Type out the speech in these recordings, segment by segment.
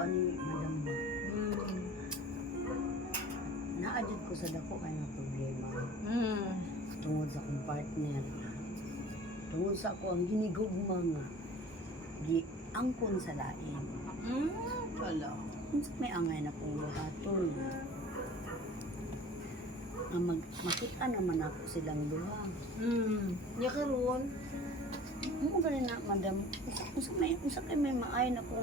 ani madam ba. Mm. Naadjud ko sa dako kay nga problema Mm. tungod sa akong partner. Tungod sa ako ang hinigugma nga gi angkon sa lain. Wala. Unsa may angay na kong buhaton. Nga makita naman ako silang duha. Nya karon. Mo ganin na madam. Unsa kay may maayon ako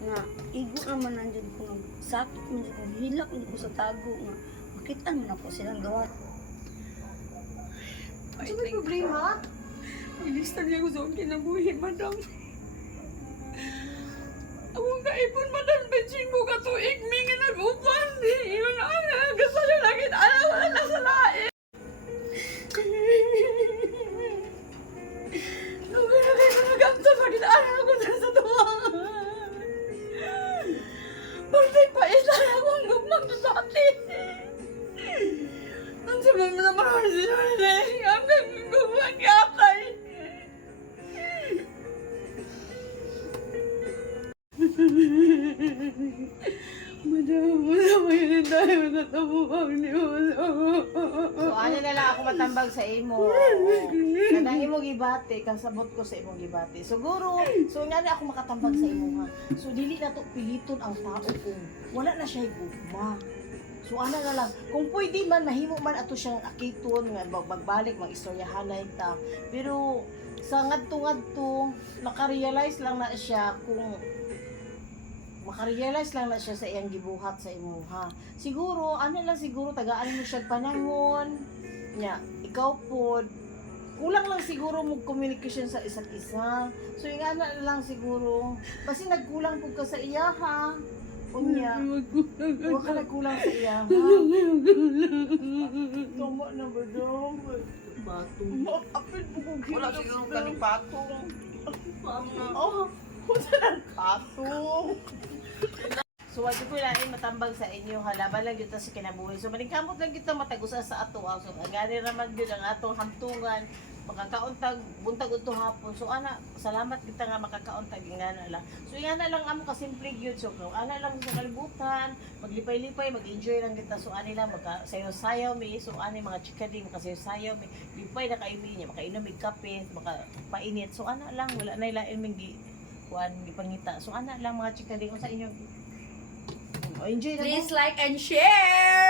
nga igo naman nandiyan ko ng sakit man ko hilak ko sa tago nga makita man ako silang duha. Ano ba problema? Ilista niya ko sa akong kinabuhi, madam. Akong kaipon, madam, bensin mo ka tuig, mingi nag-upan. Iyon na, gusto niya nakita, alam mo na sa lain. Nung pinagay ko nagamta, makita, alam ko na sa tuwa. Bakit pa isa na akong gumang sa atin? Ang sabi mo naman ako sinuli, ang gumang yatay. Madam, yun tayo natabuang ni Ulo. So ano na lang ako matambag sa imo. Kanang imo gibati, kasabot ko sa imong gibati. Siguro, so nga na ako makatambag sa imo ha. So dili na to piliton ang tao kung wala na siya gugma. So ano na lang, kung pwede man mahimo man ato siyang akiton nga magbalik mag-istoryahanay ta. Pero sa ngadto-ngadto naka-realize lang na siya kung makarealize lang na siya sa iyang gibuhat sa imo ha. Siguro ano lang siguro tagaan mo siya panahon nya ikaw pod kulang lang siguro mo communication sa isa't isa. So yung ana na lang siguro kasi nagkulang pud ka sa iya ha. Unya, huwag ka nagkulang sa iya ha. Tama na ba dong? Batong. Apil po kong Wala siguro kanipatong. Oh, punta ng patong. So, wag ko lain matambag sa inyo, halaban lang yun sa kinabuhi. So, maningkamot lang kita matagusa sa ato. So, agani naman yun ang atong hamtungan. Makakauntag, buntag ito hapon. So, ana, salamat kita nga makakauntag. Ingana lang. So, ingana lang amo kasimple yun. So, ana lang sa kalibutan, maglipay-lipay, mag-enjoy lang kita. So, ani lang, makasayaw-sayaw mi. So, ani mga chikading, makasayaw-sayaw mi. Lipay na kayo niya, makainom may kape, makapainit. So, ana lang, wala na ilain mong kuan gipangita. So ana lang mga chika din sa inyo. Enjoy na Please like and share!